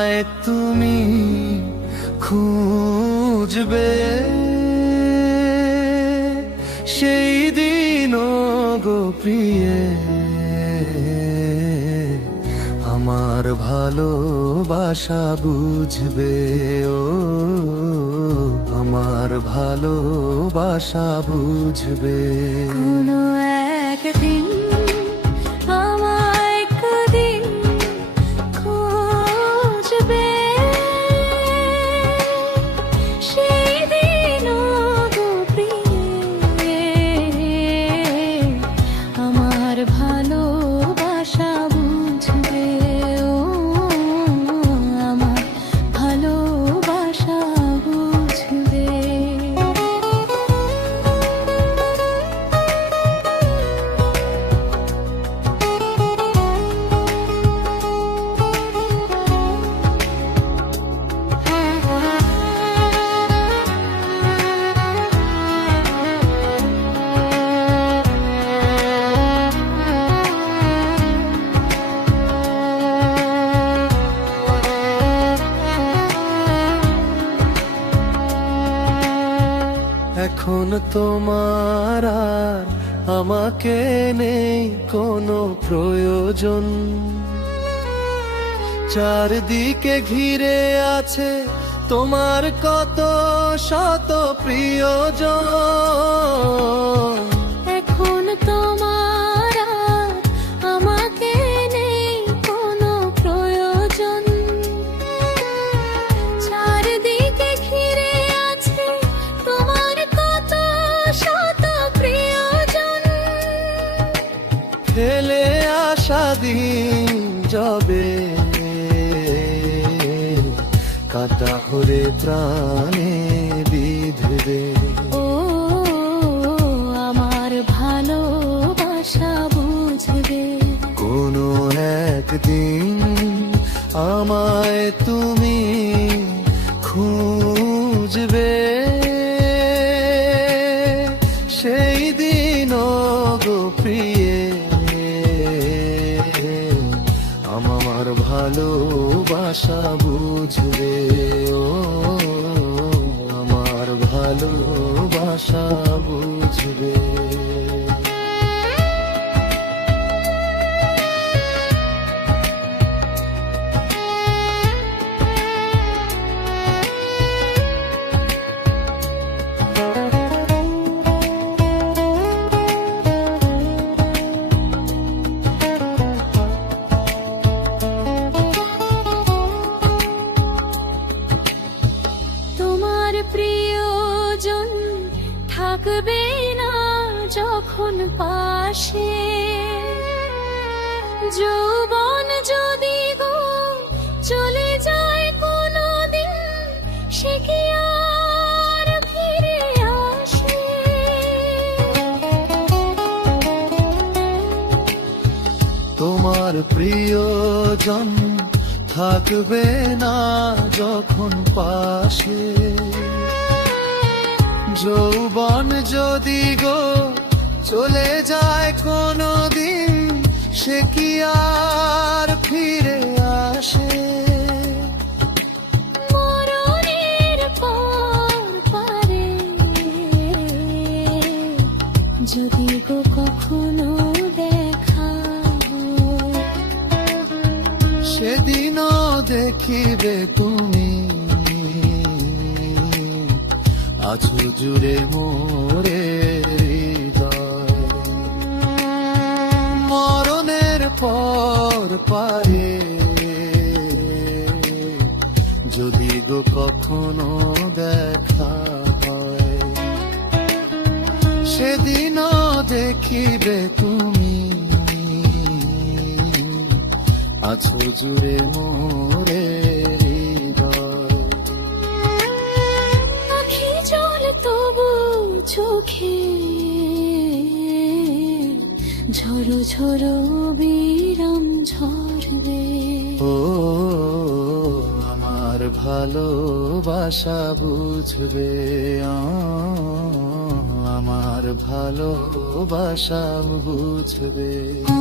আমায় তুমি খুঁজবে সেই দিন গো প্রিয়ে, আমার ভালোবাসা বুঝবে, ও আমার ভালোবাসা বুঝবে। কোনো একদিন আমায় একদিন খুঁজবে সেই দিন গো প্রিয়ে, আমার ভালোবাসা বুঝবে, ও আমার ভালোবাসা বুঝবে। এখন তোমার আর আমাকে নেই কোনো প্রয়োজন, চারদিকে ঘিরে আছে তোমার কত শত প্রিয়জন। এখন তোমার আর আমাকে নেই কোনো প্রয়োজন, চারদিকে ঘিরে আছে তোমার কত শত প্রিয়জন। ফেলে আসা দিন যাবে, কাটা হরে প্রাণে বিঁধবে, ও আমার ভালোবাসা বুঝবে। কোনো একদিন আমায় তুমি খুঁজবে সেই দিন গো প্রিয়ে, আমার ভালোবাসা বুঝবে, ও আমার ভালোবাসা বুঝবে। তোমার প্রিয়জন থাকবে না যখন পাশে, যৌবন যদি গো চলে যায় কোনো দিন, সে কি আর ফিরে আসে? তোমার প্রিয়জন থাকবে না যখন পাশে, যৌবন যদি গো চলে যায় কোনো দিন, সে কি আর ফিরে আসে? মরণের পর পারে যদি গো কখনো দেখা হয়, সেদিনও দেখিবে তুমি আছো জুড়ে মোরে হৃদয়। মরণের পর পারে যদি গো কখনো দেখা হয়, সেদিনও দেখিবে তুমি আছো জুড়ে মোরে হৃদয়। আখি জল তবু চোখে ঝরো ঝরো বিরাম ঝরবে, ও আমার ভালোবাসা বুঝবে, আমার ভালোবাসা বুঝবে। ও